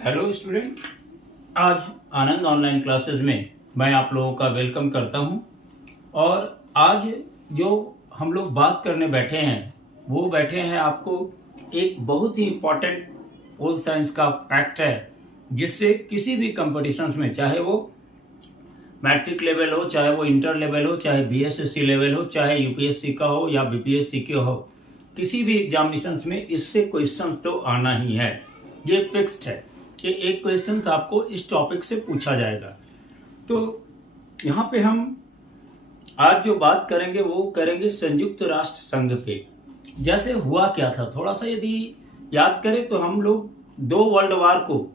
Hello student. आज आनंद online classes में मैं आप लोगों का वेलकम करता हूं। और आज जो हम लोग बात करने बैठे हैं वो बैठे हैं आपको एक बहुत ही इम्पोर्टेंट पोल साइंस का फैक्ट है, जिससे किसी भी कंपटीशंस में, चाहे वो मैट्रिक लेवल हो, चाहे वो इंटर लेवल हो, चाहे बीएसएससी लेवल हो, चाहे यूपीएससी का हो या बीपीएससी का हो, किसी भी एग्जामिनेशंस में इससे क्वेश्चंस तो आना ही है। ये फिक्स्ड है कि एक क्वेश्चंस आपको इस टॉपिक से पूछा जाएगा। तो यहाँ पे हम आज जो बात करेंगे वो करेंगे संयुक्त राष्ट्र संघ पे। जैसे हुआ क्या था, थोड़ा सा यदि याद करें तो हम लोग 2 वर्ल्ड वार को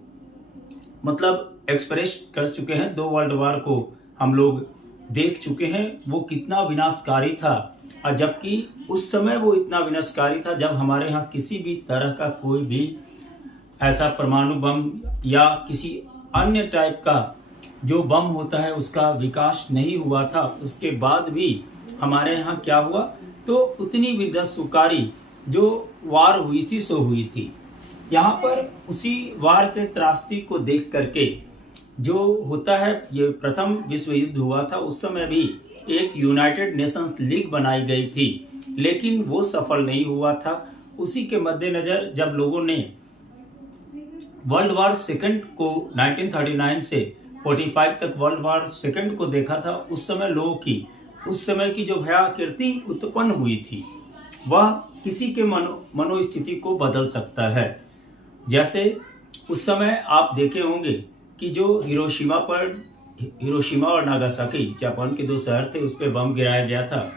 मतलब एक्सप्रेस कर चुके हैं। 2 वर्ल्ड वार को हम लोग देख चुके हैं, वो कितना विनाशकारी था। और जबकि उस समय वो इतना विनाशकारी था जब हमारे यहाँ किसी भी तरह का कोई भी ऐसा परमाणु बम या किसी अन्य टाइप का जो बम होता है उसका विकास नहीं हुआ था। उसके बाद भी हमारे यहाँ क्या हुआ, तो उतनी विध्वंसकारी जो वार हुई थी सो हुई थी। यहाँ पर उसी वार के त्रासदी को देख करके जो होता है, ये प्रथम विश्व युद्ध हुआ था, उस समय भी एक यूनाइटेड नेशंस लीग बनाई गई थी, लेकिन वो सफल नहीं हुआ था। उसी के मद्देनजर जब लोगों ने वर्ल्ड वार सेकंड को 1939 से 45 तक वर्ल्ड वार सेकंड को देखा था, उस समय लोगों की उस समय की जो भयाकीर्ति उत्पन्न हुई थी वह किसी के मनोस्थिति को बदल सकता है। जैसे उस समय आप देखे होंगे कि जो हिरोशिमा और नागासाकी जापान के 2 शहर थे, उस पर बम गिराया गया था,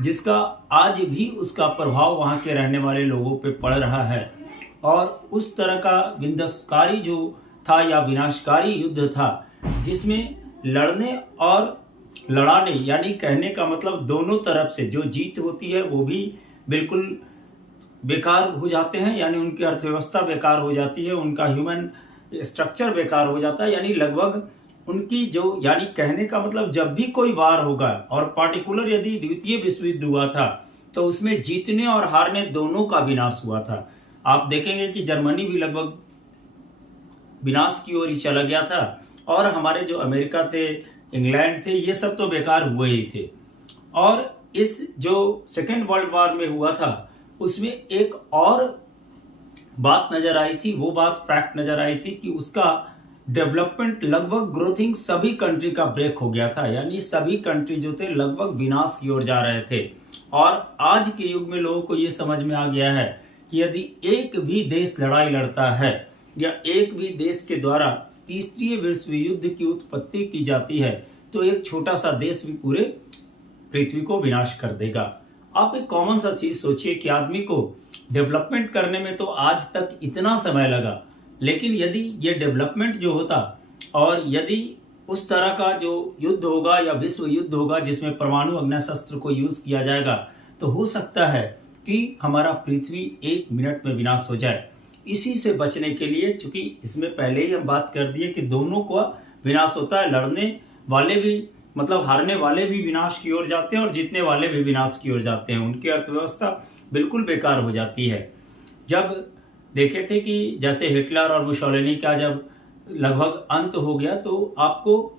जिसका आज भी उसका प्रभाव वहाँ के रहने वाले लोगों पे पड़ रहा है। और उस तरह का विध्वंसकारी जो था या विनाशकारी युद्ध था, जिसमें लड़ने और लड़ाने यानी कहने का मतलब दोनों तरफ से जो जीत होती है वो भी बिल्कुल बेकार हो जाते हैं, यानी उनकी अर्थव्यवस्था बेकार हो जाती है, उनका ह्यूमन स्ट्रक्चर बेकार हो जाता है, यानी लगभग उनकी जो, यानी कहने का मतलब जब भी कोई वार होगा और पार्टिकुलर यदि द्वितीय विश्व युद्ध हुआ था तो उसमें जीतने और हारने दोनों का विनाश हुआ था। आप देखेंगे कि जर्मनी भी लगभग विनाश की ओर ही चला गया था, और हमारे जो अमेरिका थे, इंग्लैंड थे, ये सब तो बेकार हुए ही थे। और इस जो सेकेंड वर्ल्ड वार में हुआ था उसमें एक और बात नजर आई थी, वो बात फैक्ट नजर आई थी कि उसका डेवलपमेंट लगभग ग्रोथिंग सभी कंट्री का ब्रेक हो गया था, यानी सभी कंट्री जो थे लगभग विनाश की ओर जा रहे थे। और आज के युग में लोगों को ये समझ में आ गया है कि यदि एक भी देश लड़ाई लड़ता है या एक भी देश के द्वारा तीसरी विश्व युद्ध की उत्पत्ति की जाती है तो एक छोटा सा देश भी पूरे पृथ्वी को विनाश कर देगा। आप एक कॉमन सा चीज सोचिए कि आदमी को डेवलपमेंट करने में तो आज तक इतना समय लगा, लेकिन यदि ये डेवलपमेंट जो होता और यदि उस तरह का जो युद्ध होगा या विश्व युद्ध होगा जिसमें परमाणु अग्निशस्त्र को यूज किया जाएगा, तो हो सकता है कि हमारा पृथ्वी 1 मिनट में विनाश हो जाए। इसी से बचने के लिए, चूंकि इसमें पहले ही हम बात कर दिए कि दोनों का विनाश होता है, लड़ने वाले भी मतलब हारने वाले भी विनाश की ओर जाते हैं और जीतने वाले भी विनाश की ओर जाते हैं, उनकी अर्थव्यवस्था बिल्कुल बेकार हो जाती है। जब देखे थे कि जैसे हिटलर और मुसोलिनी का जब लगभग अंत हो गया तो आपको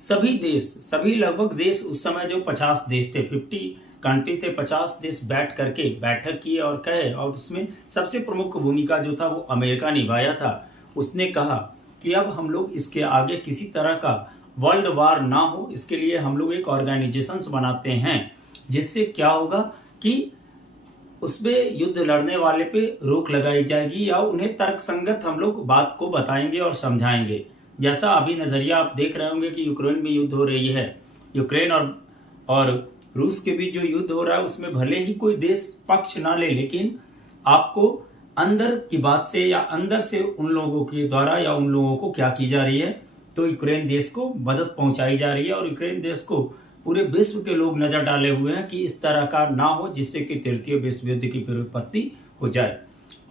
सभी लगभग देश उस समय जो 50 देश थे, 50 कंट्री थे, 50 देश बैठ करके बैठक किए और कहे, और इसमें सबसे प्रमुख भूमिका जो था वो अमेरिका निभाया था। उसने कहा कि अब हम लोग इसके आगे किसी तरह का वर्ल्ड वार ना हो, इसके लिए हम लोग एक ऑर्गेनाइजेशंस बनाते हैं, जिससे क्या होगा कि उसमें युद्ध लड़ने वाले पे रोक लगाई जाएगी या उन्हें तर्कसंगत हम लोग बात को बताएंगे और समझाएंगे। जैसा अभी नजरिया आप देख रहे होंगे कि यूक्रेन में युद्ध हो रही है, यूक्रेन और रूस के बीच जो युद्ध हो रहा है उसमें भले ही कोई देश पक्ष ना ले, लेकिन आपको अंदर की बात से या अंदर से उन लोगों के द्वारा या उन लोगों को क्या की जा रही है, तो यूक्रेन देश को मदद पहुंचाई जा रही है और यूक्रेन देश को पूरे विश्व के लोग नजर डाले हुए हैं कि इस तरह का ना हो जिससे कि तृतीय विश्व युद्ध की फिर उत्पत्ति हो जाए।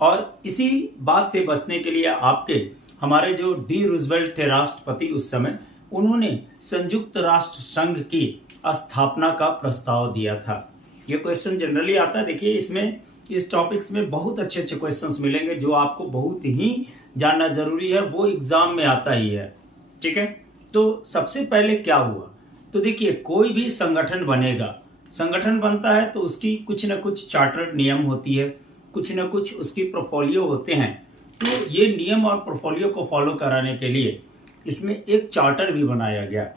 और इसी बात से बचने के लिए आपके हमारे जो डी रूजवेल्ट थे राष्ट्रपति उस समय, उन्होंने संयुक्त राष्ट्र संघ की स्थापना का प्रस्ताव दिया था। ये क्वेश्चन जनरली आता है। देखिए इसमें इस टॉपिक्स में बहुत अच्छे अच्छे क्वेश्चंस मिलेंगे जो आपको बहुत ही जानना जरूरी है, वो एग्जाम में आता ही है। ठीक है, तो सबसे पहले क्या हुआ, तो देखिए कोई भी संगठन बनेगा, संगठन बनता है तो उसकी कुछ न कुछ चार्टर्ड नियम होती है, कुछ न कुछ उसकी पोर्टफोलियो होते हैं। तो ये नियम और पोर्टफोलियो को फॉलो कराने के लिए इसमें एक चार्टर भी बनाया गया।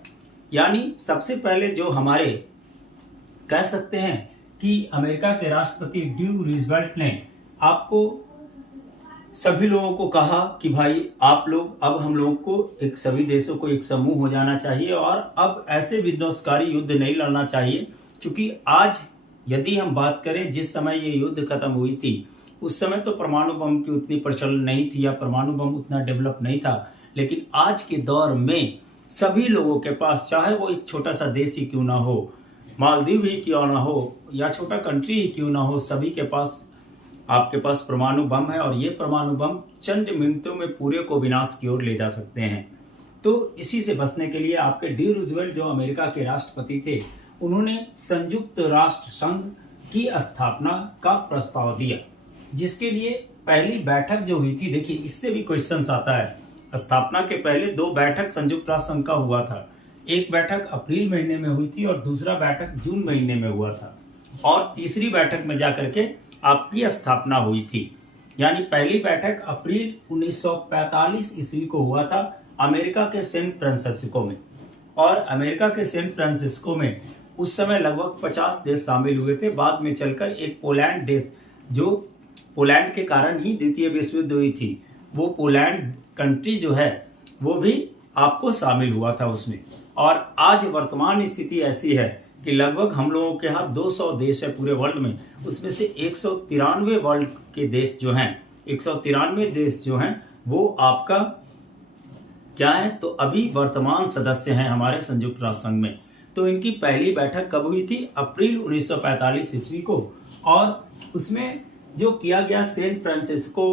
यानी सबसे पहले जो हमारे कह सकते हैं कि अमेरिका के राष्ट्रपति ड्यू रूजवेल्ट ने आपको सभी लोगों को कहा कि भाई आप लोग, अब हम लोगों को एक, सभी देशों को एक समूह हो जाना चाहिए और अब ऐसे विध्वंसकारी युद्ध नहीं लड़ना चाहिए। क्योंकि आज यदि हम बात करें, जिस समय ये युद्ध खत्म हुई थी उस समय तो परमाणु बम की उतनी प्रचलन नहीं थी या परमाणु बम उतना डेवलप नहीं था। लेकिन आज के दौर में सभी लोगों के पास, चाहे वो एक छोटा सा देश ही क्यों ना हो, मालदीव ही क्यों ना हो या छोटा कंट्री ही क्यों ना हो, सभी के पास, आपके पास परमाणु बम है और ये परमाणु बम चंद मिनटों में पूरे को विनाश की ओर ले जा सकते हैं। तो इसी से बचने के लिए आपके डी रूजवेल्ट जो अमेरिका के राष्ट्रपति थे, उन्होंने संयुक्त राष्ट्र संघ की स्थापना का प्रस्ताव दिया, जिसके लिए पहली बैठक जो हुई थी, देखिए इससे भी क्वेश्चंस आता है। स्थापना के पहले 2 बैठक संयुक्त राष्ट्र संघ का हुआ था। एक बैठक अप्रैल महीने में हुई थी और दूसरा बैठक जून महीने में हुआ था, और तीसरी बैठक में जाकर के आपकी स्थापना हुई थी। यानी पहली बैठक अप्रैल 1945 ईस्वी को हुआ था अमेरिका के सैन फ्रांसिस्को में, और अमेरिका के सैन फ्रांसिस्को में उस समय लगभग 50 देश शामिल हुए थे। बाद में चलकर एक पोलैंड देश, जो पोलैंड के कारण ही द्वितीय विश्व युद्ध हुई थी, वो पोलैंड कंट्री जो है वो भी आपको शामिल हुआ था उसमें। और आज वर्तमान स्थिति ऐसी है कि लगभग हम लोगों के यहाँ 200 देश है पूरे वर्ल्ड में, उसमें से 193 वर्ल्ड के देश जो हैं, 193 देश जो हैं वो आपका क्या है, तो अभी वर्तमान सदस्य हैं हमारे संयुक्त राष्ट्र संघ में। तो इनकी पहली बैठक कब हुई थी? अप्रैल 1945 ईस्वी को, और उसमें जो किया गया सैन फ्रांसिस्को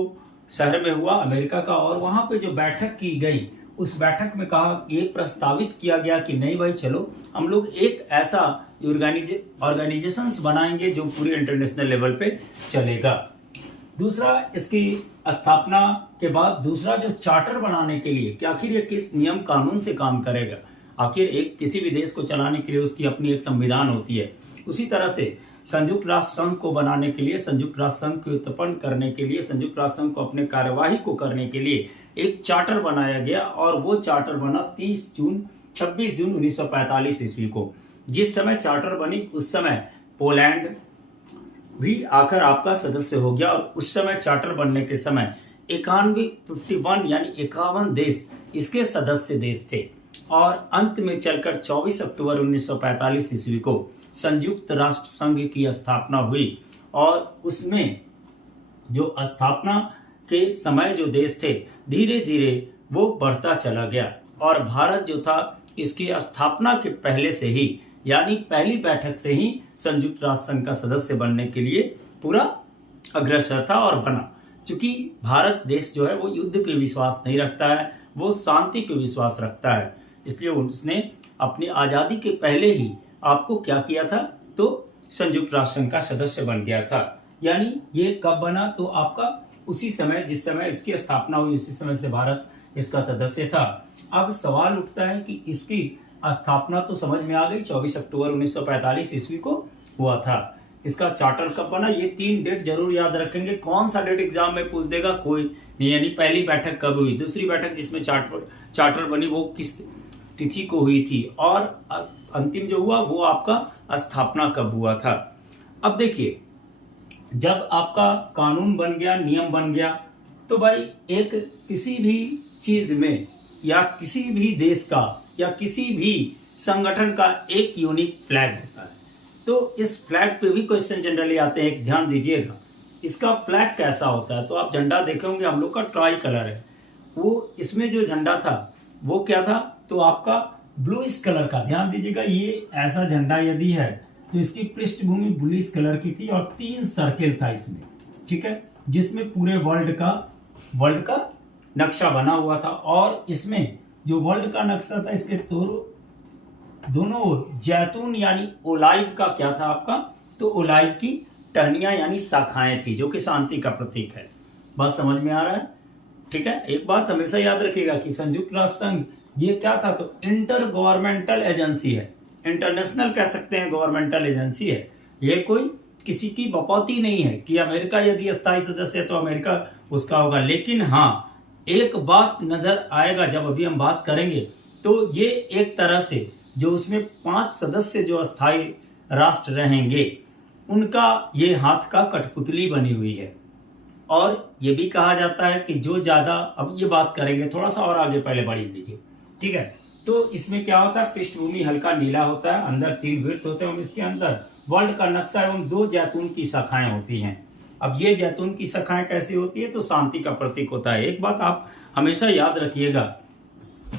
शहर में हुआ अमेरिका का, और वहां पे जो बैठक की गई उस बैठक में कहा, ये प्रस्तावित किया गया कि नहीं भाई चलो हम लोग एक ऐसा ऑर्गेनाइजेशंस बनाएंगे जो पूरे इंटरनेशनल लेवल पे चलेगा। दूसरा, इसकी स्थापना के बाद दूसरा जो चार्टर बनाने के लिए कि आखिर ये किस नियम कानून से काम करेगा, आखिर एक किसी भी देश को चलाने के लिए उसकी अपनी एक संविधान होती है। उसी तरह से संयुक्त राष्ट्र संघ को बनाने के लिए, संयुक्त राष्ट्र संघ को उत्पन्न करने के लिए, संयुक्त राष्ट्र संघ को अपने कार्यवाही को करने के लिए एक चार्टर बनाया गया, और वो चार्टर बना 26 जून 1945 ईस्वी को। जिस समय चार्टर बनी उस समय पोलैंड भी आकर आपका सदस्य हो गया, और उस समय चार्टर बनने के समय 51 यानी 51 देश इसके सदस्य देश थे। और अंत में चलकर 24 अक्टूबर 1945 ईस्वी को संयुक्त राष्ट्र संघ की स्थापना हुई, और उसमें जो स्थापना के समय जो देश थे धीरे धीरे वो बढ़ता चला गया, और भारत जो था इसकी स्थापना के पहले से ही, यानी पहली बैठक से ही संयुक्त राष्ट्र संघ का सदस्य बनने के लिए पूरा अग्रसर था और बना। क्योंकि भारत देश जो है वो युद्ध पे विश्वास नहीं रखता है, वो शांति पे विश्वास रखता है, इसलिए उसने अपनी आज़ादी के पहले ही आपको क्या किया था, तो संयुक्त राष्ट्र संघ का सदस्य बन गया था। यानी ये कब बना, तो आपका उसी समय जिस समय इसकी स्थापना हुई उसी समय से भारत इसका सदस्य था। अब सवाल उठता है कि इसकी स्थापना तो समझ में आ गई, 24 अक्टूबर 1945 ईस्वी को हुआ था। इसका चार्टर कब बना, ये 3 डेट जरूर याद रखेंगे। कौन सा डेट एग्जाम में पूछ देगा कोई नहीं, यानी पहली बैठक कब हुई, दूसरी बैठक जिसमें चार्टर बनी वो किस तिथि को हुई थी, और अंतिम जो हुआ वो आपका स्थापना कब हुआ था। अब देखिए, जब आपका कानून बन गया, नियम बन गया, तो भाई एक किसी भी चीज में या किसी भी देश का या किसी भी संगठन का एक यूनिक फ्लैग होता है। तो इस फ्लैग पे भी क्वेश्चन जनरली आते हैं, एक ध्यान दीजिएगा, इसका फ्लैग कैसा होता है। तो आप झंडा देखे होंगे, हम लोग का ट्राई कलर है, वो इसमें जो झंडा था वो क्या था, तो आपका ब्लूइश कलर का। ध्यान दीजिएगा, ये ऐसा झंडा यदि है तो इसकी पृष्ठभूमि ब्लूइश कलर की थी और 3 सर्किल था इसमें, ठीक है, जिसमें पूरे वर्ल्ड का नक्शा बना हुआ था। और इसमें जो वर्ल्ड का नक्शा था, इसके दोनों ओर जैतून यानी ओलाइव का क्या था आपका, तो ओलाइव की टहनियां यानी शाखाएं थी, जो कि शांति का प्रतीक है। बात समझ में आ रहा है। ठीक है, एक बात हमेशा याद रखिएगा कि संयुक्त राष्ट्र संघ ये क्या था, तो इंटर गवर्नमेंटल एजेंसी है, इंटरनेशनल कह सकते हैं, गवर्नमेंटल एजेंसी है। ये कोई किसी की बपौती नहीं है कि अमेरिका यदि अस्थायी सदस्य है तो अमेरिका उसका होगा। लेकिन हाँ, एक बात नजर आएगा जब अभी हम बात करेंगे, तो ये एक तरह से जो उसमें 5 सदस्य जो अस्थायी राष्ट्र रहेंगे उनका ये हाथ का कठपुतली बनी हुई है। और ये भी कहा जाता है कि जो ज्यादा, अब ये बात करेंगे थोड़ा सा और आगे, पहले बढ़ी लीजिए, ठीक है। तो इसमें क्या होता है, पृष्ठभूमि हल्का नीला होता है, अंदर 3 वृत्त होते हैं, इसके अंदर वर्ल्ड का नक्शा एवं 2 जैतून की शाखाएं होती हैं। अब ये जैतून की शाखाएं कैसी होती है, तो शांति का प्रतीक होता है। एक बात आप हमेशा याद रखिएगा,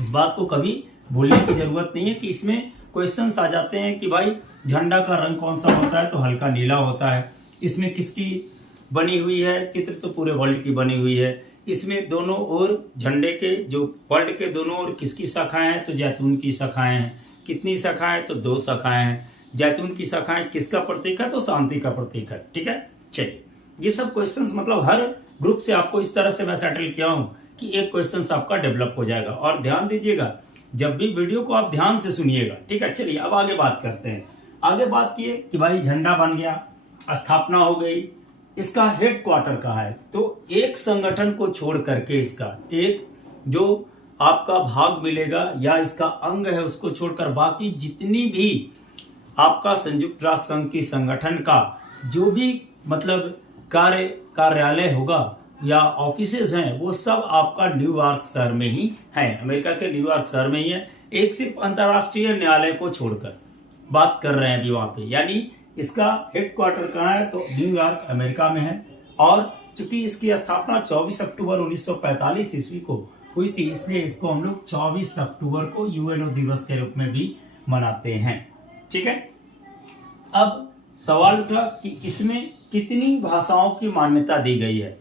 इस बात को कभी भूलने की जरूरत नहीं है कि इसमें क्वेश्चंस आ जाते हैं कि भाई झंडा का रंग कौन सा होता है, तो हल्का नीला होता है। इसमें किसकी बनी हुई है चित्र, तो पूरे वर्ल्ड की बनी हुई है। इसमें दोनों ओर झंडे के, जो वर्ल्ड के दोनों ओर किसकी शाखाएं हैं, तो जैतून की शाखाएं हैं। कितनी शाखाएं, तो 2 शाखाएं हैं। जैतून की शाखाएं किसका प्रतीक है, तो शांति का प्रतीक है, ठीक है। चलिए, ये सब क्वेश्चंस मतलब हर ग्रुप से आपको इस तरह से मैं सेटल किया हूं कि एक क्वेश्चन आपका डेवलप हो जाएगा। और ध्यान दीजिएगा, जब भी वीडियो को आप ध्यान से सुनिएगा, ठीक है। चलिए अब आगे बात करते हैं। आगे बात किए कि भाई झंडा बन गया, स्थापना हो गई, इसका हेड क्वार्टर कहाँ है, तो एक संगठन को छोड़ करके इसका एक जो आपका भाग मिलेगा या इसका अंग है उसको छोड़कर बाकी जितनी भी आपका संयुक्त राष्ट्र संघ की संगठन का जो भी मतलब कार्यालय होगा या ऑफिसेज हैं, वो सब आपका न्यूयॉर्क शहर में ही है, अमेरिका के न्यूयॉर्क शहर में ही है। एक सिर्फ अंतर्राष्ट्रीय न्यायालय को छोड़कर बात कर रहे हैं अभी वहां पे, यानी इसका हेडक्वार्टर कहाँ है, तो न्यूयॉर्क अमेरिका में है। और चूंकि इसकी स्थापना 24 अक्टूबर 1945 ईस्वी को हुई थी, इसलिए इसको हम लोग 24 अक्टूबर को यूएनओ दिवस के रूप में भी मनाते हैं, ठीक है। अब सवाल उठा कि इसमें कितनी भाषाओं की मान्यता दी गई है,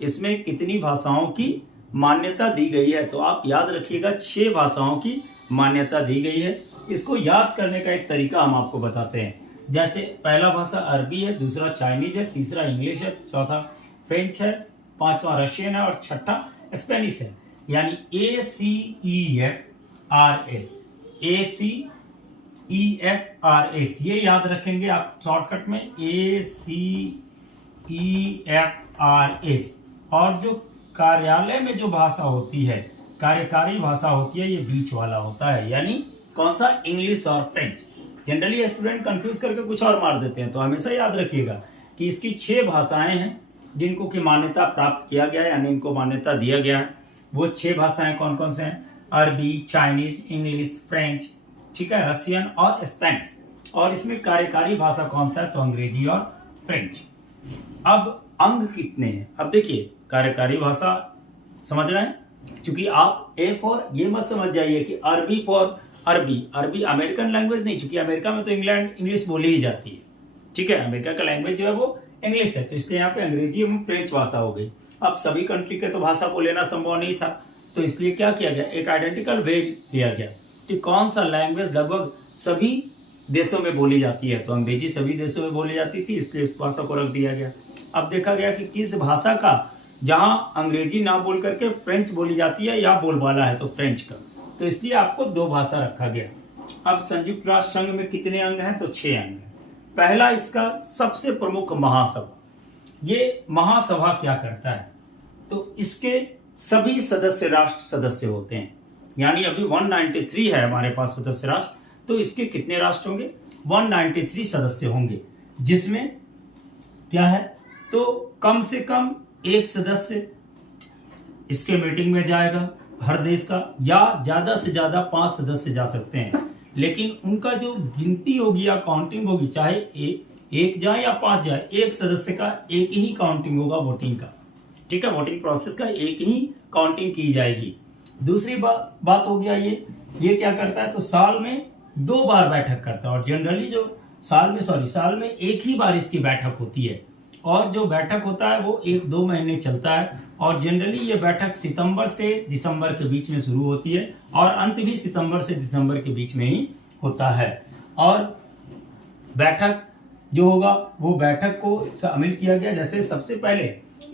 इसमें कितनी भाषाओं की मान्यता दी गई है, तो आप याद रखिएगा 6 भाषाओं की मान्यता दी गई है। इसको याद करने का एक तरीका हम आपको बताते हैं। जैसे पहला भाषा अरबी है, दूसरा चाइनीज है, तीसरा इंग्लिश है, चौथा फ्रेंच है, 5वां रशियन है और 6ठा स्पेनिश है। यानी ACEFRS, ACEFRS, ये याद रखेंगे आप शॉर्टकट में, ACEFRS। और जो कार्यालय में जो भाषा होती है, कार्यकारी भाषा होती है, ये बीच वाला होता है, यानी कौन सा, इंग्लिश और फ्रेंच। जनरली स्टूडेंट कंफ्यूज करके कुछ और मार देते हैं, तो हमेशा याद रखिएगा कि इसकी 6 भाषाएं हैं जिनको की मान्यता प्राप्त किया गया है, यानी इनको मान्यता दिया गया है। वो 6 भाषाएं कौन कौन से हैं, अरबी, चाइनीज, इंग्लिश, फ्रेंच, ठीक है, रशियन और स्पेनिश। और इसमें कार्यकारी भाषा कौन सा है, तो अंग्रेजी और फ्रेंच। अब अंग कितने हैं, अब देखिए, कार्यकारी भाषा समझ रहे हैं, क्योंकि आप फॉर ये मत समझ जाइए कि अरबी फॉर अरबी अमेरिकन लैंग्वेज नहीं, चूंकि अमेरिका में तो इंग्लिश बोली ही जाती है, ठीक है। अमेरिका का लैंग्वेज जो है वो इंग्लिश है, तो इसलिए यहाँ पे अंग्रेजी एवं फ्रेंच भाषा हो गई। अब सभी कंट्री के तो भाषा को लेना संभव नहीं था, तो इसलिए क्या किया गया, एक आइडेंटिकल वे लिया गया कि कौन सा लैंग्वेज लगभग सभी देशों में बोली जाती है, तो अंग्रेजी सभी देशों में बोली जाती थी, इसलिए उस भाषा को रख दिया गया। अब देखा गया कि किस भाषा का जहां अंग्रेजी ना बोल करके फ्रेंच बोली जाती है या बोलबाला है, तो फ्रेंच का, तो इसलिए आपको 2 भाषा रखा गया। अब संयुक्त राष्ट्र संघ में कितने अंग हैं, तो 6 अंग हैं। पहला इसका सबसे प्रमुख महासभा। ये महासभा क्या करता है, तो इसके सभी सदस्य राष्ट्र सदस्य होते हैं, यानी अभी 193 है हमारे पास सदस्य राष्ट्र, तो इसके कितने राष्ट्र होंगे, 193 सदस्य होंगे, जिसमें क्या है, तो कम से कम एक सदस्य इसके मीटिंग में जाएगा हर देश का, या ज्यादा से ज्यादा 5 सदस्य जा सकते हैं। लेकिन उनका जो गिनती होगी या काउंटिंग होगी, चाहे एक जाए या 5 जाए, एक सदस्य का एक ही काउंटिंग होगा वोटिंग का, ठीक है। वोटिंग प्रोसेस का एक ही काउंटिंग की जाएगी। दूसरी बात हो गया, ये क्या करता है, तो साल में 2 बार बैठक करता है, और जनरली जो साल में एक ही बार इसकी बैठक होती है, और जो बैठक होता है वो 1-2 महीने चलता है, और जनरली ये बैठक सितंबर से दिसंबर के बीच में शुरू होती है, और अंत भी सितंबर से दिसंबर के बीच में ही होता है। और बैठक जो होगा वो बैठक को शामिल किया गया, जैसे सबसे पहले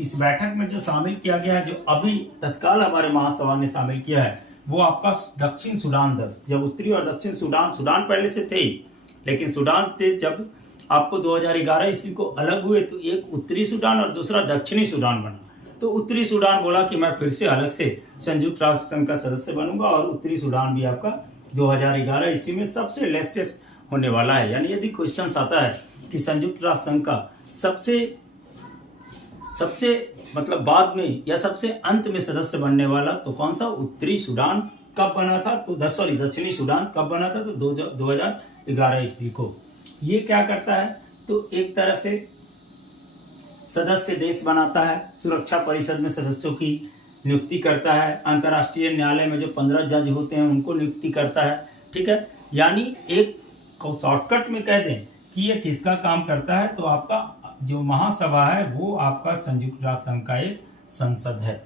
इस बैठक में जो शामिल किया गया है, जो अभी तत्काल हमारे महासभा ने शामिल किया है, वो आपका दक्षिण सूडान देश। जब उत्तरी और दक्षिण सूडान पहले से थे ही, लेकिन सूडान देश जब आपको 2011 ईस्वी को अलग हुए तो एक उत्तरी सूडान और दूसरा दक्षिणी सूडान बना। तो उत्तरी सूडान बोला कि मैं फिर से अलग से संयुक्त राष्ट्र संघ का सदस्य बनूंगा, और उत्तरी सूडान भी आपका 2011 ईस्वी में सबसे लेटेस्ट होने वाला है। यानी यदि क्वेश्चन आता है कि संयुक्त राष्ट्र संघ का सबसे मतलब बाद में या सबसे अंत में सदस्य बनने वाला तो कौन सा, उत्तरी सूडान कब बना था, तो दक्षिणी सूडान कब बना था, तो 2011 ईस्वी को। ये क्या करता है, तो एक तरह से सदस्य देश बनाता है, सुरक्षा परिषद में सदस्यों की नियुक्ति करता है, अंतर्राष्ट्रीय न्यायालय में जो 15 जज होते हैं उनको नियुक्ति करता है। ठीक है, यानी एक शॉर्टकट में कह दें कि ये किसका काम करता है, तो आपका जो महासभा है वो आपका संयुक्त राष्ट्र संघ का एक संसद है।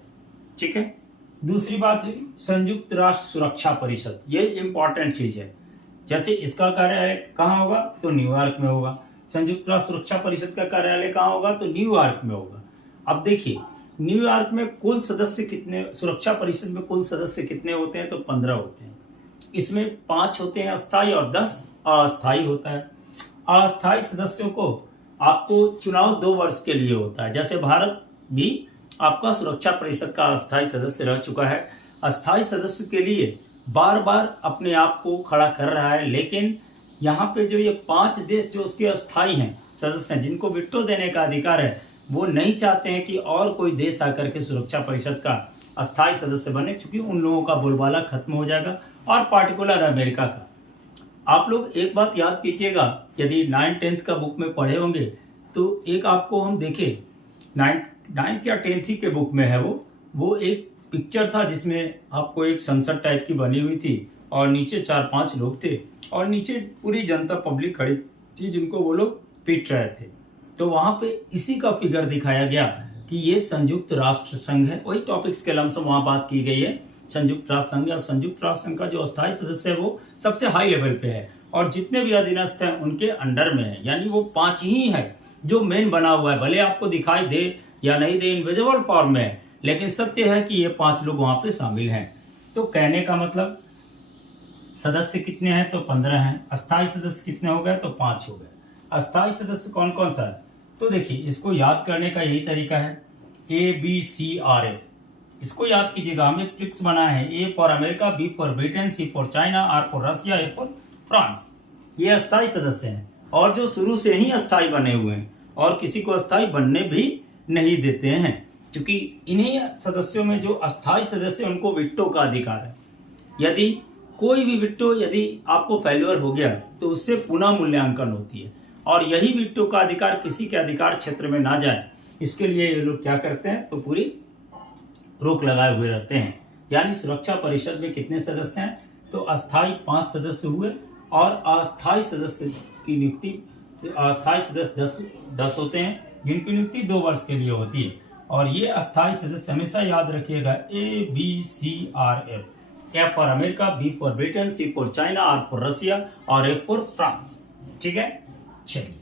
ठीक है, दूसरी बात हुई संयुक्त राष्ट्र सुरक्षा परिषद। ये इंपॉर्टेंट चीज है। जैसे इसका कार्यालय कहाँ होगा, तो न्यूयॉर्क में होगा। संयुक्त राष्ट्र सुरक्षा परिषद का कार्यालय कहाँ होगा, तो न्यूयॉर्क में होगा। अब देखिए न्यूयॉर्क में कुल सदस्य कितने, सुरक्षा परिषद में कुल सदस्य कितने होते हैं, तो 15 होते हैं। इसमें 5 होते हैं अस्थायी और 10 अस्थायी होता है। अस्थायी सदस्यों को आपको चुनाव 2 वर्ष के लिए होता है। जैसे भारत भी आपका सुरक्षा परिषद का अस्थायी सदस्य रह चुका है। अस्थायी सदस्य के लिए बार बार अपने आप को खड़ा कर रहा है, लेकिन यहाँ पे जो ये 5 देश जो उसके अस्थायी हैं सदस्य हैं, जिनको विटो देने का अधिकार है, वो नहीं चाहते हैं कि और कोई देश आकर के सुरक्षा परिषद का अस्थायी सदस्य बने, क्योंकि उन लोगों का बोलबाला खत्म हो जाएगा, और पार्टिकुलर अमेरिका का। आप लोग एक बात याद कीजिएगा, यदि 9th-10th का बुक में पढ़े होंगे तो एक आपको हम देखें 9th या 10th के बुक में है वो एक पिक्चर था जिसमें आपको एक संसद टाइप की बनी हुई थी, और नीचे 4-5 लोग थे, और नीचे पूरी जनता पब्लिक खड़ी थी जिनको वो लोग पीट रहे थे। तो वहां पे इसी का फिगर दिखाया गया कि ये संयुक्त राष्ट्र संघ है। वही टॉपिक्स के लम्स वहां बात की गई है, संयुक्त राष्ट्र संघ। और संयुक्त राष्ट्र संघ का जो अस्थायी सदस्य है वो सबसे हाई लेवल पे है, और जितने भी अधीनस्थ हैं उनके अंडर में है। यानी वो 5 ही है जो मेन बना हुआ है, भले आपको दिखाई दे या नहीं दे, इनविजिबल फॉर्म में है, लेकिन सत्य है कि ये 5 लोग वहां पे शामिल हैं। तो कहने का मतलब सदस्य कितने हैं, तो 15 हैं। अस्थायी सदस्य कितने हो गए, तो 5 हो गए। अस्थायी सदस्य कौन कौन सा है, तो देखिए इसको याद करने का यही तरीका है, ABCRA। इसको याद कीजिएगा, हमें ट्रिक्स बनाए हैं। A for America, B for Britain, C for China, R for Russia, A for France. ये अस्थायी सदस्य हैं, और जो शुरू से ही अस्थायी बने हुए हैं, और किसी को अस्थायी बनने भी नहीं देते हैं, क्योंकि इन्हीं सदस्यों में जो अस्थायी सदस्य उनको विटो का अधिकार है। यदि कोई भी विटो यदि आपको फेल्योर हो गया तो उससे पुनः मूल्यांकन होती है, और यही विटो का अधिकार किसी के अधिकार क्षेत्र में ना जाए, इसके लिए ये लोग क्या करते हैं, तो पूरी रोक लगाए हुए रहते हैं। यानी सुरक्षा परिषद में कितने सदस्य हैं, तो अस्थायी 5 सदस्य हुए, और अस्थायी सदस्य की नियुक्ति, अस्थायी सदस्य 10 होते हैं, जिनकी नियुक्ति 2 वर्ष के लिए होती है। और ये अस्थायी सदस्य हमेशा याद रखिएगा, ABCRF। A for America, B for Britain, C for China, R for Russia, और F फॉर फ्रांस। ठीक है, चलिए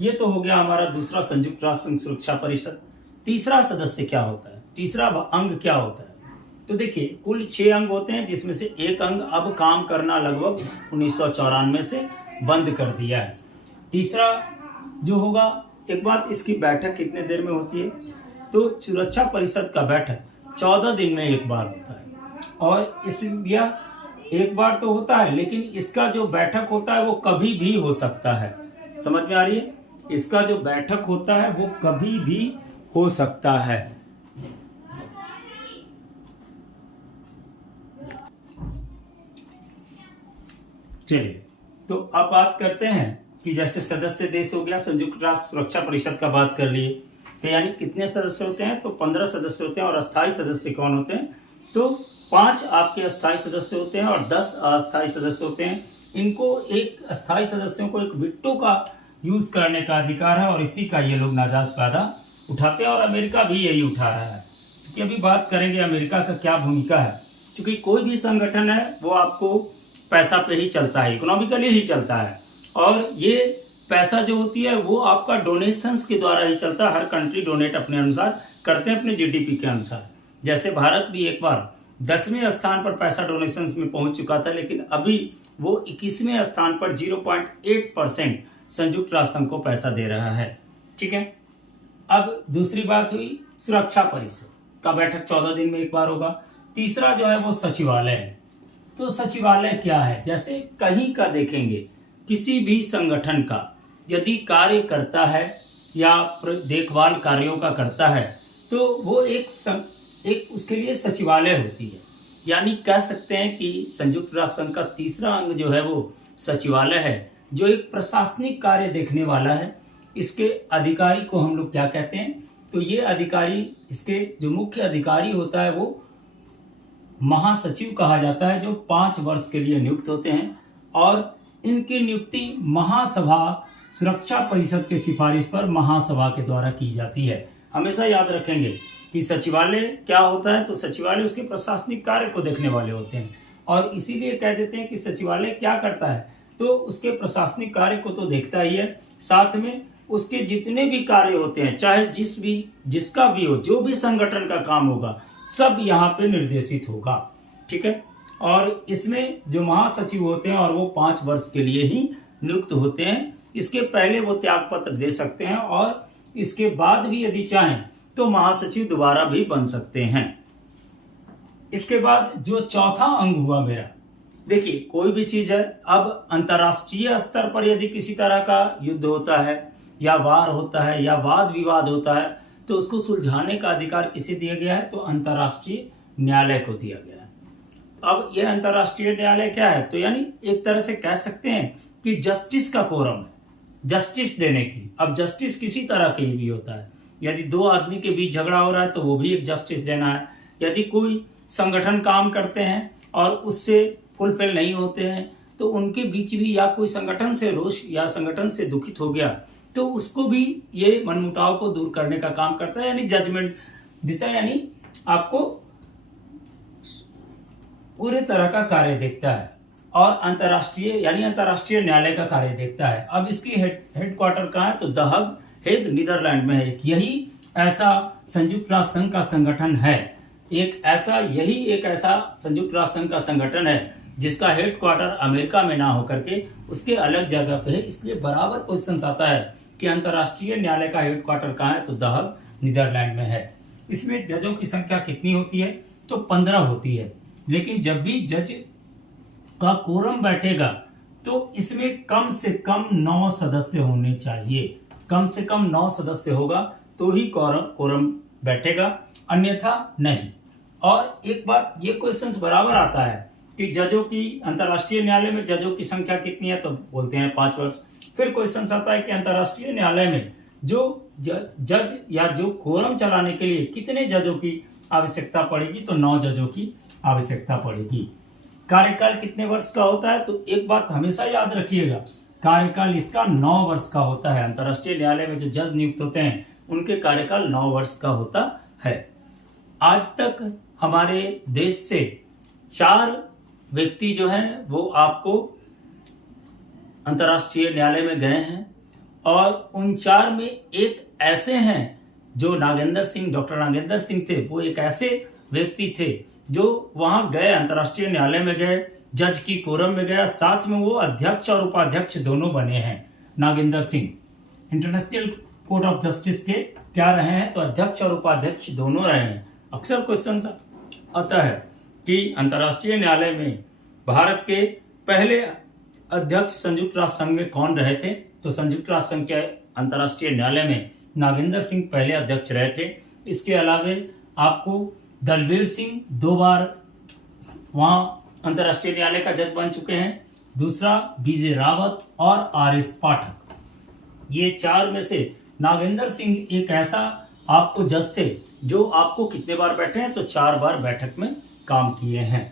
ये तो हो गया हमारा दूसरा संयुक्त राष्ट्र संघ सुरक्षा परिषद। तीसरा सदस्य क्या होता है, तीसरा अंग क्या होता है, तो देखिए कुल 6 अंग होते हैं, जिसमें से एक अंग अब काम करना लगभग 1994 से बंद कर दिया है। तीसरा जो होगा, एक बात, इसकी बैठक कितने देर में होती है, तो सुरक्षा परिषद का बैठक 14 दिन में एक बार होता है। और इसलिए एक बार तो होता है, लेकिन इसका जो बैठक होता है वो कभी भी हो सकता है। समझ में आ रही है, इसका जो बैठक होता है वो कभी भी हो सकता है। चलिए तो अब बात करते हैं कि जैसे सदस्य देश हो गया, संयुक्त राष्ट्र सुरक्षा परिषद का बात कर लिए, तो यानी कितने सदस्य होते हैं, तो 15 सदस्य होते हैं। और अस्थायी सदस्य कौन होते हैं, तो 5 आपके अस्थायी सदस्य होते हैं और 10 अस्थायी सदस्य होते हैं। इनको एक अस्थायी सदस्यों को एक विटो का यूज करने का अधिकार है, और इसी का ये लोग नाजायज फायदा उठाते हैं, और अमेरिका भी यही उठा रहा है। क्योंकि अभी बात करेंगे अमेरिका का क्या भूमिका है, क्योंकि कोई भी संगठन है वो आपको पैसा पे ही चलता है, इकोनॉमिकली ही चलता है, और ये पैसा जो होती है वो आपका डोनेशंस के द्वारा ही चलता है। हर कंट्री डोनेट अपने अनुसार करते हैं अपने जीडीपी के अनुसार। जैसे भारत भी एक बार 10वें स्थान पर पैसा डोनेशंस में पहुंच चुका था, लेकिन अभी वो 21वें स्थान पर 0.8% संयुक्त राष्ट्र संघ को पैसा दे रहा है। ठीक है। अब दूसरी बात हुई सुरक्षा परिषद का बैठक 14 दिन में एक बार होगा। तीसरा जो है वो सचिवालय है। तो सचिवालय क्या है? जैसे कहीं का देखेंगे, किसी भी संगठन का यदि कार्य करता है या देखभाल कार्यों का करता है तो वो एक उसके लिए सचिवालय होती है। यानी कह सकते हैं कि संयुक्त राष्ट्र संघ का तीसरा अंग जो है वो सचिवालय है, जो एक प्रशासनिक कार्य देखने वाला है। इसके अधिकारी को हम लोग क्या कहते हैं? तो ये अधिकारी, इसके जो मुख्य अधिकारी होता है वो महासचिव कहा जाता है, जो 5 वर्ष के लिए नियुक्त होते हैं और इनकी नियुक्ति महासभा सुरक्षा परिषद के सिफारिश पर महासभा के द्वारा की जाती है। हमेशा याद रखेंगे कि सचिवालय क्या होता है, तो सचिवालय उसके प्रशासनिक कार्य को देखने वाले होते हैं और इसीलिए कह देते हैं कि सचिवालय क्या करता है, तो उसके प्रशासनिक कार्य को तो देखता ही है, साथ में उसके जितने भी कार्य होते हैं, चाहे जिसका भी हो, जो भी संगठन का काम होगा, सब यहाँ पे निर्देशित होगा। ठीक है। और इसमें जो महासचिव होते हैं और वो 5 वर्ष के लिए ही नियुक्त होते हैं। इसके पहले वो त्याग पत्र दे सकते हैं और इसके बाद भी यदि चाहें तो महासचिव दोबारा भी बन सकते हैं। इसके बाद जो चौथा अंग हुआ मेरा, देखिए कोई भी चीज है, अब अंतर्राष्ट्रीय स्तर पर यदि किसी तरह का युद्ध होता है या वार होता है या वाद विवाद होता है तो उसको सुलझाने का अधिकार किसे दिया गया है? तो अंतर्राष्ट्रीय न्यायालय को दिया गया है। अब यह अंतर्राष्ट्रीय न्यायालय क्या है? तो यानी एक तरह से कह सकते हैं कि जस्टिस का कोरम है, जस्टिस देने की। अब जस्टिस किसी तरह के भी होता है, यदि 2 आदमी के बीच झगड़ा हो रहा है तो वो भी एक जस्टिस देना है। यदि कोई संगठन काम करते हैं और उससे फुलफिल नहीं होते हैं तो उनके बीच भी, या कोई संगठन से रोष या संगठन से दुखित हो गया तो उसको भी ये मनमुटाव को दूर करने का काम करता है, यानी जजमेंट देता है, यानी आपको पूरे तरह का कार्य देखता है और अंतर्राष्ट्रीय यानी अंतर्राष्ट्रीय न्यायालय का कार्य देखता है। अब इसकी हेडक्वार्टर कहाँ है? तो द हेग नीदरलैंड में है। यही ऐसा संयुक्त राष्ट्र संघ का संगठन है, यही एक ऐसा संयुक्त राष्ट्र संघ का संगठन है जिसका हेडक्वार्टर अमेरिका में ना होकर के उसके अलग जगह पे है। इसलिए बराबर क्वेश्चन आता है कि अंतर्राष्ट्रीय न्यायालय का हेडक्वार्टर कहाँ है? तो द हेग नीदरलैंड में है। इसमें जजों की संख्या कितनी होती है? तो 15 होती है। लेकिन जब भी जज का कोरम बैठेगा तो इसमें कम से कम 9 सदस्य होने चाहिए। कम से कम 9 सदस्य होगा तो ही कोरम बैठेगा, अन्यथा नहीं। और एक बार ये क्वेश्चन बराबर आता है कि जजों की, अंतर्राष्ट्रीय न्यायालय में जजों की संख्या कितनी है? तो बोलते हैं 5 वर्ष। फिर क्वेश्चन आता है कि अंतर्राष्ट्रीय न्यायालय में जो जज या जो कोरम चलाने के लिए कितने जजों की आवश्यकता पड़ेगी? तो 9 जजों की आवश्यकता पड़ेगी। कार्यकाल कितने वर्ष का होता है? तो एक बात हमेशा याद रखिएगा, कार्यकाल इसका 9 वर्ष का होता है। अंतर्राष्ट्रीय न्यायालय में जो जज नियुक्त होते हैं उनके कार्यकाल 9 वर्ष का होता है। आज तक हमारे देश से 4 व्यक्ति जो हैं वो आपको अंतर्राष्ट्रीय न्यायालय में गए हैं और उन 4 में एक ऐसे हैं जो डॉक्टर नागेंद्र सिंह थे। वो एक ऐसे व्यक्ति थे जो वहां गए, अंतर्राष्ट्रीय न्यायालय में गए, जज की कोरम में गया, साथ में वो अध्यक्ष और उपाध्यक्ष दोनों बने हैं। Nagendra Singh international court of justice के क्या रहे हैं? तो अध्यक्ष और उपाध्यक्ष दोनों रहे हैं। अक्सर क्वेश्चन आता है कि अंतर्राष्ट्रीय न्यायालय में भारत के पहले अध्यक्ष संयुक्त राष्ट्र संघ में कौन रहे थे? तो संयुक्त राष्ट्र संघ के अंतर्राष्ट्रीय न्यायालय में नागेंद्र सिंह पहले अध्यक्ष रहे थे। इसके अलावा आपको दलबीर सिंह 2 बार वहां अंतर्राष्ट्रीय न्यायालय का जज बन चुके हैं। दूसरा बीजे रावत और आर.एस. पाठक। ये 4 में से नागेंद्र सिंह एक ऐसा आपको जज थे जो आपको कितने बार बैठे हैं? तो 4 बार बैठक में काम किए हैं।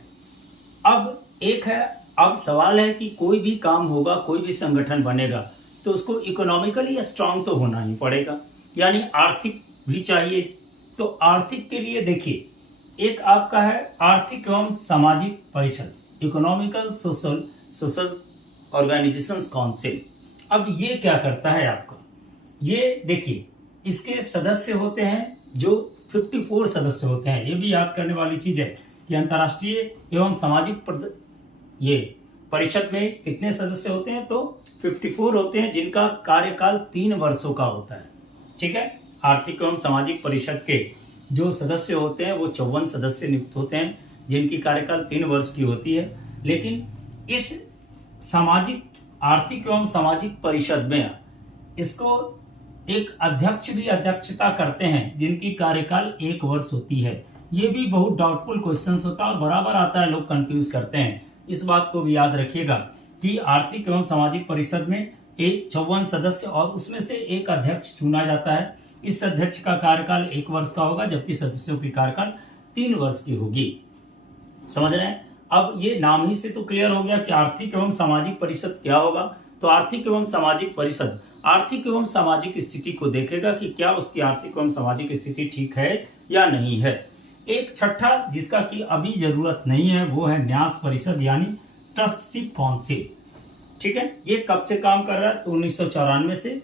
अब सवाल है कि कोई भी काम होगा, कोई भी संगठन बनेगा तो उसको इकोनॉमिकली स्ट्रांग तो होना ही पड़ेगा, यानी आर्थिक भी चाहिए। तो आर्थिक के लिए देखिए, एक आपका है आर्थिक एवं सामाजिक परिषद, इकोनॉमिकल सोशल ऑर्गेनाइजेशंस काउंसिल। अब ये क्या करता है आपका? ये देखिए, इसके सदस्य होते हैं जो 54 सदस्य होते हैं। ये भी याद करने वाली चीज है कि अंतर्राष्ट्रीय एवं सामाजिक ये परिषद में कितने सदस्य होते हैं, तो 54 होते हैं, जिनका कार्यकाल 3 वर्षों का होता है। ठीक है, आर्थिक एवं सामाजिक परिषद के जो सदस्य होते हैं वो 54 सदस्य नियुक्त होते हैं, जिनकी कार्यकाल 3 वर्ष की होती है। लेकिन इस आर्थिक एवं सामाजिक परिषद में इसको एक अध्यक्ष भी अध्यक्षता करते हैं, जिनकी कार्यकाल 1 वर्ष होती है। ये भी बहुत डाउटफुल क्वेश्चन होता है और बराबर आता है, लोग कंफ्यूज करते हैं। इस बात को भी याद रखिएगा कि आर्थिक एवं सामाजिक परिषद में 54 सदस्य और उसमें से एक अध्यक्ष चुना जाता है। इस अध्यक्ष का कार्यकाल 1 वर्ष का होगा, जबकि सदस्यों की कार्यकाल 3 वर्ष की होगी। समझ रहे हैं? अब ये नाम ही से तो क्लियर हो गया कि आर्थिक एवं सामाजिक परिषद क्या होगा। तो आर्थिक एवं सामाजिक परिषद आर्थिक एवं सामाजिक स्थिति को देखेगा कि क्या उसकी आर्थिक एवं सामाजिक स्थिति ठीक है या नहीं है। एक छठा जिसका कि अभी जरूरत नहीं है वो है न्यास परिषद यानी ट्रस्टीशिप काउंसिल। ठीक है, ये कब से काम कर रहा है? तो 1994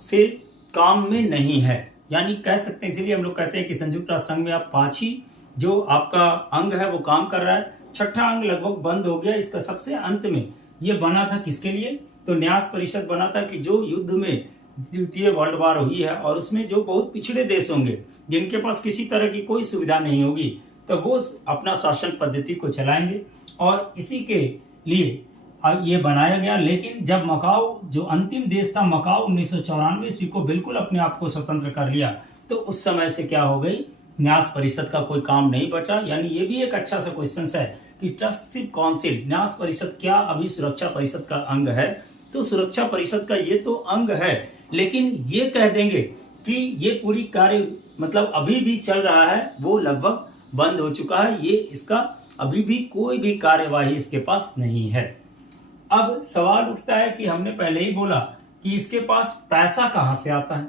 से काम में नहीं है, यानी कह सकते हैं, इसीलिए हम लोग कहते हैं कि संयुक्त राष्ट्र संघ में आप 5 ही जो आपका अंग है वो काम कर रहा है, छठा अंग लगभग बंद हो गया। इसका सबसे अंत में ये बना था किसके लिए? तो न्यास परिषद बना था कि जो युद्ध में द्वितीय वर्ल्ड वार हुई है और उसमें जो बहुत पिछड़े देश होंगे जिनके पास किसी तरह की कोई सुविधा नहीं होगी, तो वो अपना शासन पद्धति को चलाएंगे और इसी के लिए ये बनाया गया। लेकिन जब मकाऊ जो अंतिम देश था मकाऊ 1994 ईस्वी को बिल्कुल अपने आप को स्वतंत्र कर लिया, तो उस समय से क्या हो गई, न्यास परिषद का कोई काम नहीं बचा। यानी ये भी एक अच्छा सा क्वेश्चन है कि ट्रस्टीशिप काउंसिल न्यास परिषद क्या अभी सुरक्षा परिषद का अंग है? तो सुरक्षा परिषद का ये तो अंग है, लेकिन ये कह देंगे कि ये पूरी कार्य मतलब अभी भी चल रहा है, वो लगभग बंद हो चुका है, ये इसका अभी भी कोई भी कार्यवाही इसके पास नहीं है। अब सवाल उठता है कि हमने पहले ही बोला कि इसके पास पैसा कहां से आता है।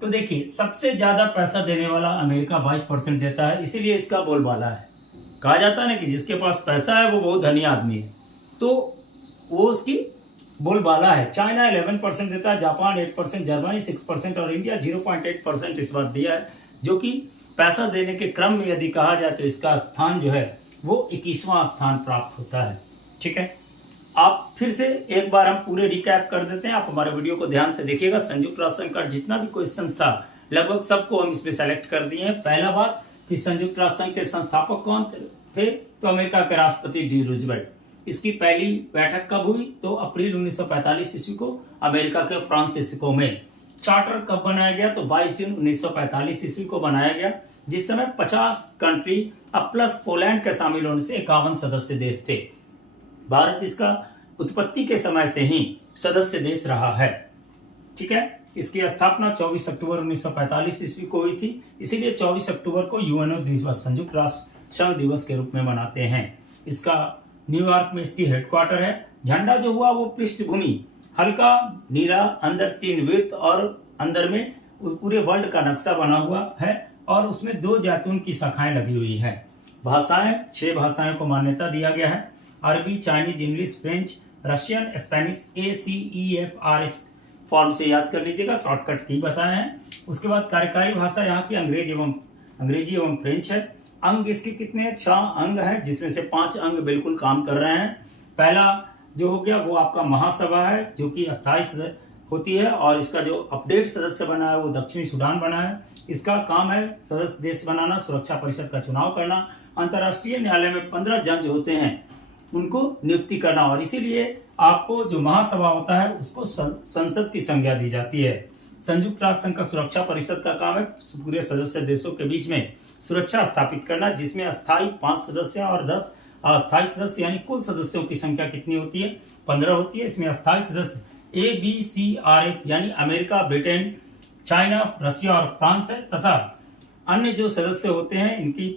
तो देखिए, सबसे ज्यादा पैसा देने वाला अमेरिका 22% देता है, इसीलिए इसका बोलबाला है। कहा जाता है ना कि जिसके पास पैसा है वो बहुत धनी आदमी है, तो वो उसकी बोलबाला है। चाइना 11% देता है, जापान 8%, जर्मनी 6% और इंडिया 0.8% इस बार दिया है, जो कि पैसा देने के क्रम में यदि कहा जाए तो इसका स्थान जो है वो 21वां स्थान प्राप्त होता है। ठीक है, आप फिर से एक बार हम पूरे रिकैप कर देते हैं, आप हमारे वीडियो को ध्यान से देखिएगा। संयुक्त राष्ट्र संघ का जितना भी क्वेश्चन था लगभग सबको हम इसमें सेलेक्ट कर दिए हैं। पहला बात कि संयुक्त राष्ट्र संघ के संस्थापक कौन थे? तो अमेरिका के राष्ट्रपति डी रूजवेल्ट। इसकी पहली बैठक कब हुई? तो अप्रैल 1945 ईस्वी को अमेरिका के फ्रांसिस्को में। चार्टर कब बनाया गया? तो 22 जून 1945 ईस्वी को बनाया गया, जिस समय 50 कंट्री अब प्लस पोलैंड के शामिल होने से 51 सदस्य देश थे। भारत इसका उत्पत्ति के समय से ही सदस्य देश रहा है। ठीक है, इसकी स्थापना 24 अक्टूबर 1945 ईस्वी को हुई थी, इसीलिए 24 अक्टूबर को यूएनओ दिवस संयुक्त राष्ट्र संघ दिवस के रूप में मनाते हैं। इसका न्यूयॉर्क में इसकी हेडक्वार्टर है। झंडा जो हुआ वो पृष्ठभूमि हल्का नीला, अंदर 3 वृत्त और अंदर में पूरे वर्ल्ड का नक्शा बना हुआ है और उसमें 2 जैतून की शाखाएं लगी हुई है। भाषाएं 6 भाषाओं को मान्यता दिया गया है, अरबी, Chinese, English, French, Russian, Spanish, ACEFR form से याद कर लीजिएगा, शॉर्टकट की बताए हैं। उसके बाद कार्यकारी भाषा यहाँ की अंग्रेजी एवं फ्रेंच है। अंग इसके कितने? 6 अंग हैं, जिसमें से 5 अंग बिल्कुल काम कर रहे हैं। पहला जो हो गया वो आपका महासभा है, जो कि अस्थायी होती है, और इसका जो अपडेट सदस्य बना है वो दक्षिणी सूडान बना है। इसका काम है सदस्य देश बनाना, सुरक्षा परिषद का चुनाव करना, अंतर्राष्ट्रीय न्यायालय में 15 जज होते हैं उनको नियुक्ति करना, और इसीलिए आपको जो महासभा होता है उसको संसद की संज्ञा दी जाती है। संयुक्त राष्ट्र संघ का सुरक्षा परिषद का काम है पूरे सदस्य देशों के बीच में सुरक्षा स्थापित करना, जिसमें अस्थायी 5 सदस्य और 10 अस्थायी सदस्य, यानी कुल सदस्यों की संख्या कितनी होती है? 15 होती है। इसमें अस्थायी सदस्य ABCRF यानी अमेरिका, ब्रिटेन, चाइना, रशिया और फ्रांस है, तथा अन्य जो सदस्य होते हैं इनकी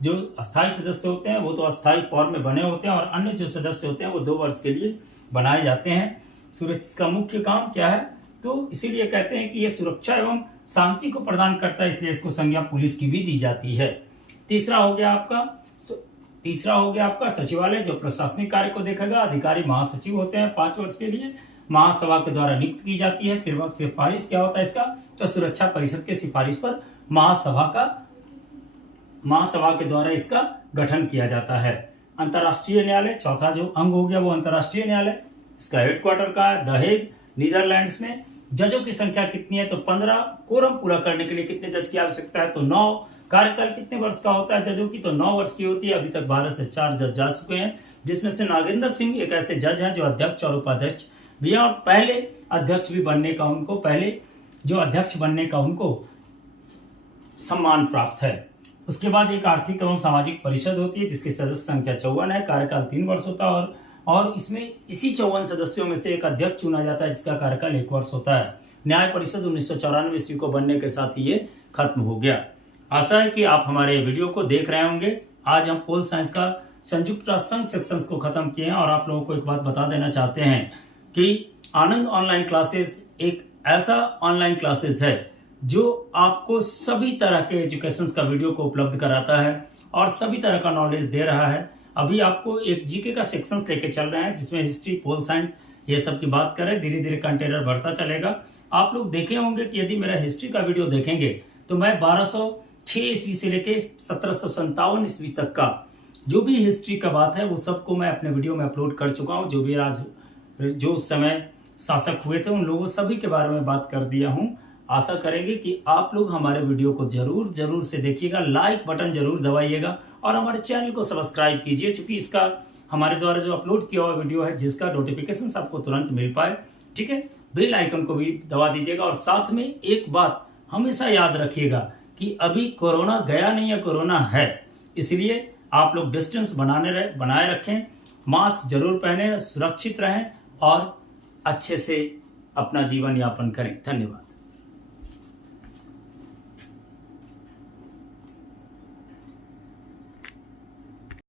जो अस्थायी सदस्य होते हैं वो तो अस्थायी फॉर्म में बने होते हैं, और अन्य जो सदस्य होते हैं वो 2 वर्ष के लिए बनाए जाते हैं। सुरक्षा का मुख्य काम क्या है? तो इसीलिए कहते हैं कि ये सुरक्षा एवं शांति को प्रदान करता है, इसलिए इसको संज्ञा पुलिस की भी दी जाती है। तीसरा हो गया आपका सचिवालय, जो प्रशासनिक कार्य को देखेगा। अधिकारी महासचिव होते हैं 5 वर्ष के लिए, महासभा के द्वारा नियुक्त की जाती है। सिफारिश क्या होता है इसका? तो सुरक्षा परिषद के सिफारिश पर महासभा के द्वारा इसका गठन किया जाता है। अंतर्राष्ट्रीय न्यायालय, चौथा जो अंग हो गया वो अंतर्राष्ट्रीय न्यायालय। इसका हेडक्वार्टर कहाँ है? द हेग, नीदरलैंड्स में। जजों की संख्या कितनी है? तो 15। कोरम पूरा करने के लिए कितने जज की आवश्यकता है? तो 9। कार्यकाल कितने वर्ष का होता है जजों की? तो 9 वर्ष की होती है। अभी तक भारत से 4 जज जा चुके हैं, जिसमें से नागेंद्र सिंह एक ऐसे जज हैं जो अध्यक्ष और उपाध्यक्ष भी हैं, और पहले अध्यक्ष बनने का उनको सम्मान प्राप्त है। उसके बाद एक आर्थिक एवं सामाजिक परिषद होती है जिसकी सदस्य संख्या 54 है। कार्यकाल 3 वर्ष होता है और इसमें इसी 54 सदस्यों में से एक अध्यक्ष चुना जाता है जिसका कार्यकाल 1 वर्ष होता है। न्याय परिषद 1994 ईस्वी को बनने के साथ ही ये खत्म हो गया। आशा है कि आप हमारे वीडियो को देख रहे होंगे। आज हम पोल साइंस का संयुक्त राष्ट्र संघ सेक्शंस को खत्म किए हैं, और आप लोगों को एक बात बता देना चाहते हैं कि आनंद ऑनलाइन क्लासेस एक ऐसा ऑनलाइन क्लासेस है जो आपको सभी तरह के एजुकेशन का वीडियो को उपलब्ध कराता है और सभी तरह का नॉलेज दे रहा है। अभी आपको एक जीके का सेक्शन लेके चल रहे हैं जिसमें हिस्ट्री, पोल साइंस, ये सब की बात करें। धीरे धीरे कंटेनर बढ़ता चलेगा। आप लोग देखे होंगे कि यदि मेरा हिस्ट्री का वीडियो देखेंगे तो मैं 1206 ईस्वी से लेके 1757 ईस्वी तक का जो भी हिस्ट्री का बात है वो सबको मैं अपने वीडियो में अपलोड कर चुका हूँ। जो उस समय शासक हुए थे उन लोगों सभी के बारे में बात कर दिया हूँ। आशा करेंगे कि आप लोग हमारे वीडियो को जरूर से देखिएगा, लाइक बटन जरूर दबाइएगा और हमारे चैनल को सब्सक्राइब कीजिए, क्योंकि इसका हमारे द्वारा जो अपलोड किया हुआ वीडियो है जिसका नोटिफिकेशन आपको तुरंत मिल पाए। ठीक है, बेल आइकन को भी दबा दीजिएगा। और साथ में एक बात हमेशा याद रखिएगा कि अभी कोरोना गया नहीं है, कोरोना है, इसलिए आप लोग डिस्टेंस बनाए रखें, मास्क जरूर पहने, सुरक्षित रहें और अच्छे से अपना जीवन यापन करें। धन्यवाद।